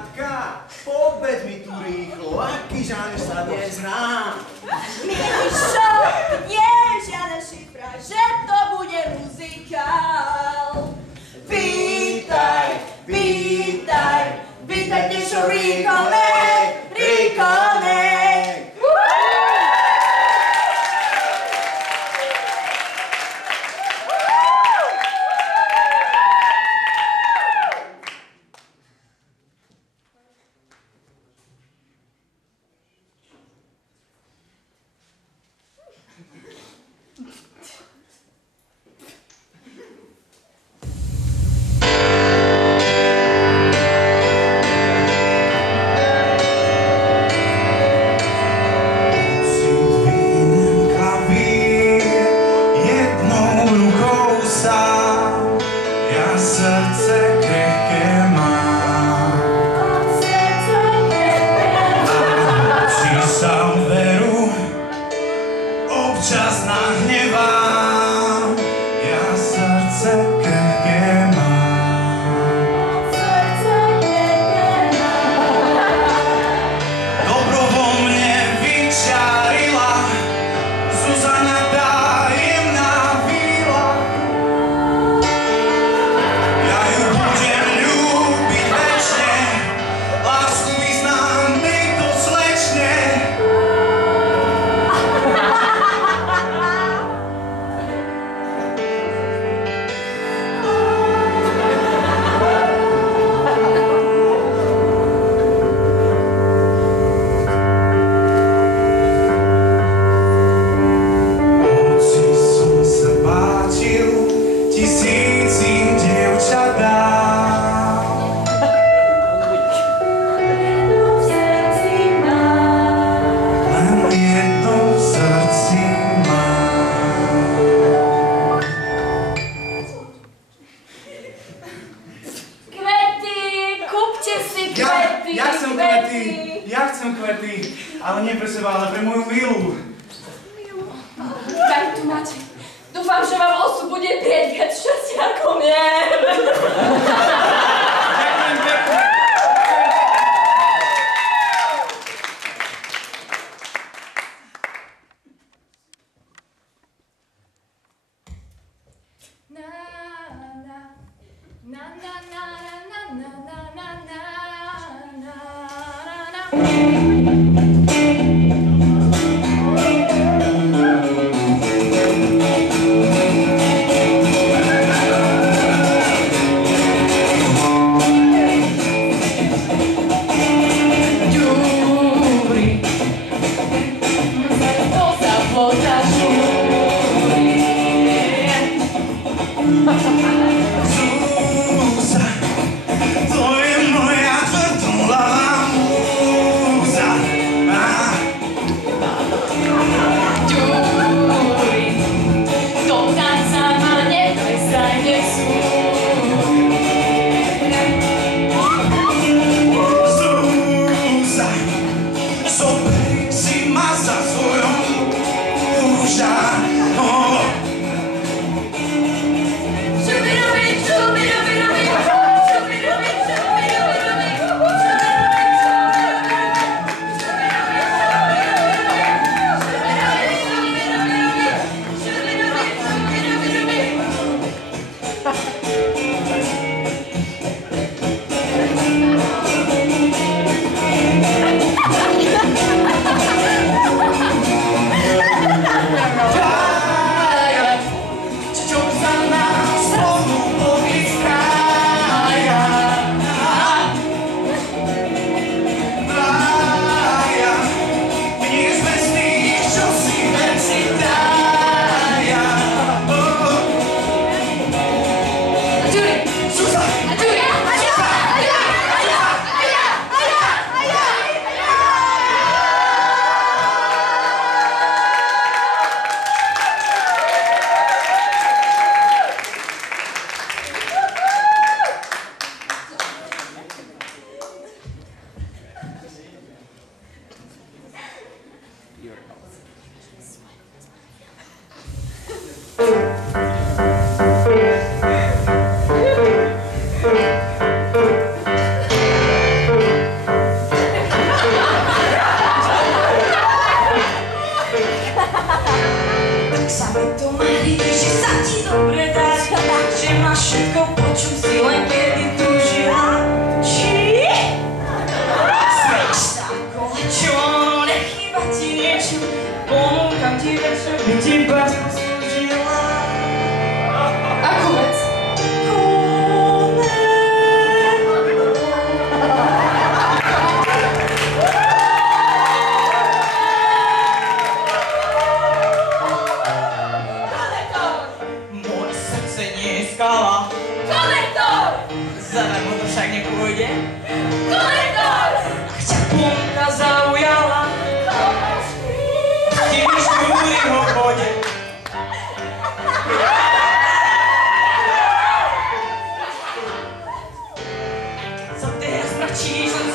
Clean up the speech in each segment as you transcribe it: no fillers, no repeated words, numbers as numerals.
Katka, povedz mi tu rýchlo, aký žáner sa dnes hrá? Mišo, kniež Jana Šifra, že to bude muzikál. Vítaj, vítaj, vítajte, čo Rikone, Rikone. To je moja tvrdolava múza.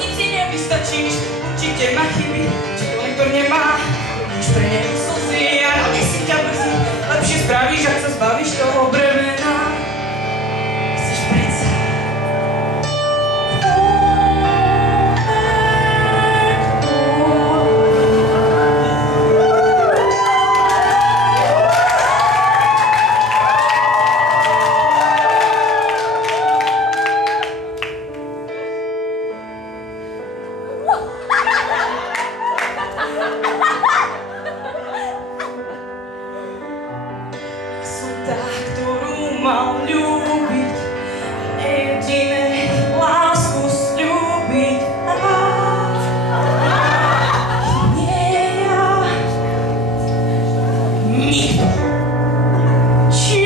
Nic si nevystačíš, určite má chyby, či konektor nemá. Už pre neho slzy a nohy si ťa brzí. Lepšie spravíš, ak sa zbavíš toho bremena. Chceš predsa tá, ktorú mal ľúbiť, jedine lásku sľúbiť. Nie ja, nikto. Či?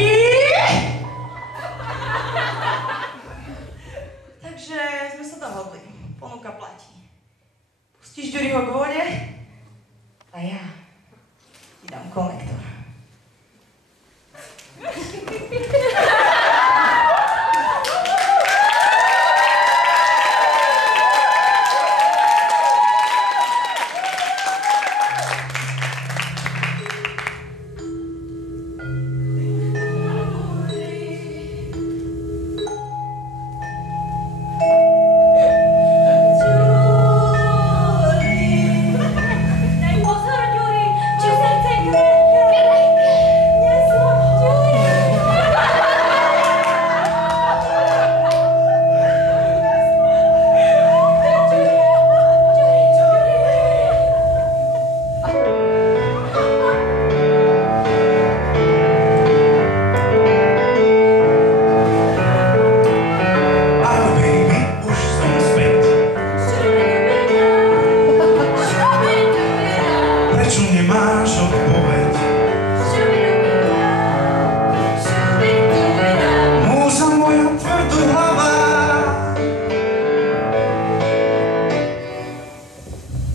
Takže sme sa dohodli. Ponuka platí. Pustíš Ďuriho k vode a ja ti dám konektor.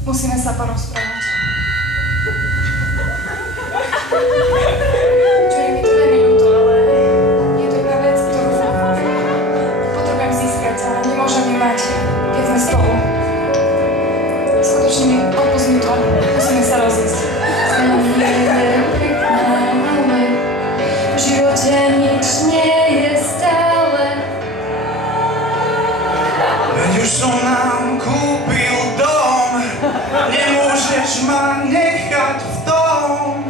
Musíme sa porozprávať. Ďuri, mi to je mi ľúto, ale je to jedna vec, ktorú potrebujem získať, ale nemôžem ju mať, keď sme spolu. Skutočne mi odpustí to. Musíme sa rozísť. V živote nič nie je stále. Veď už som nám kúpil dom, nemôžeš ma nechať v tom.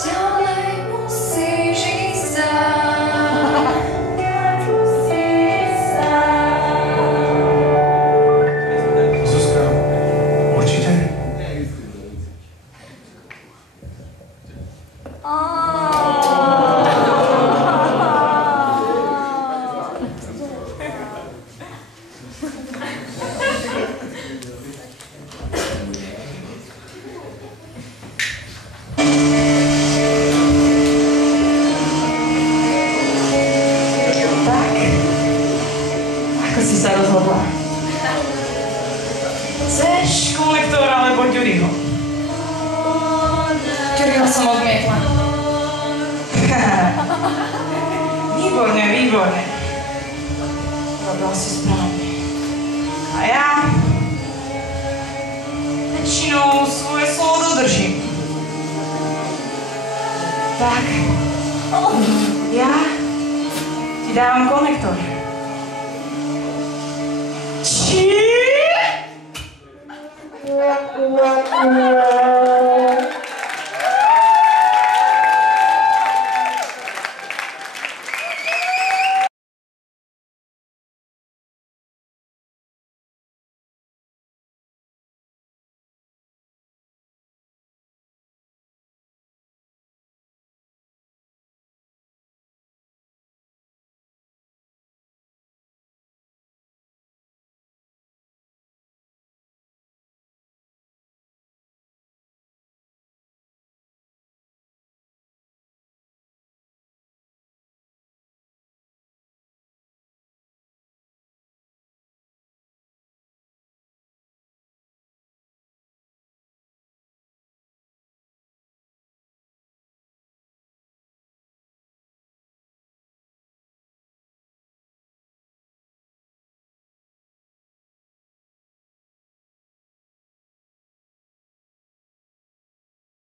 Ďalej musíš ísť sám. Zuzka, určite? Ako si sa rozhodla? Chceš konektor alebo Ďuriho? Ďuriho som odmietla. Výborne, výborne. Robila si správne. A ja väčšinou svoje slovo dodržím. Tak, ja ti dávam konektor.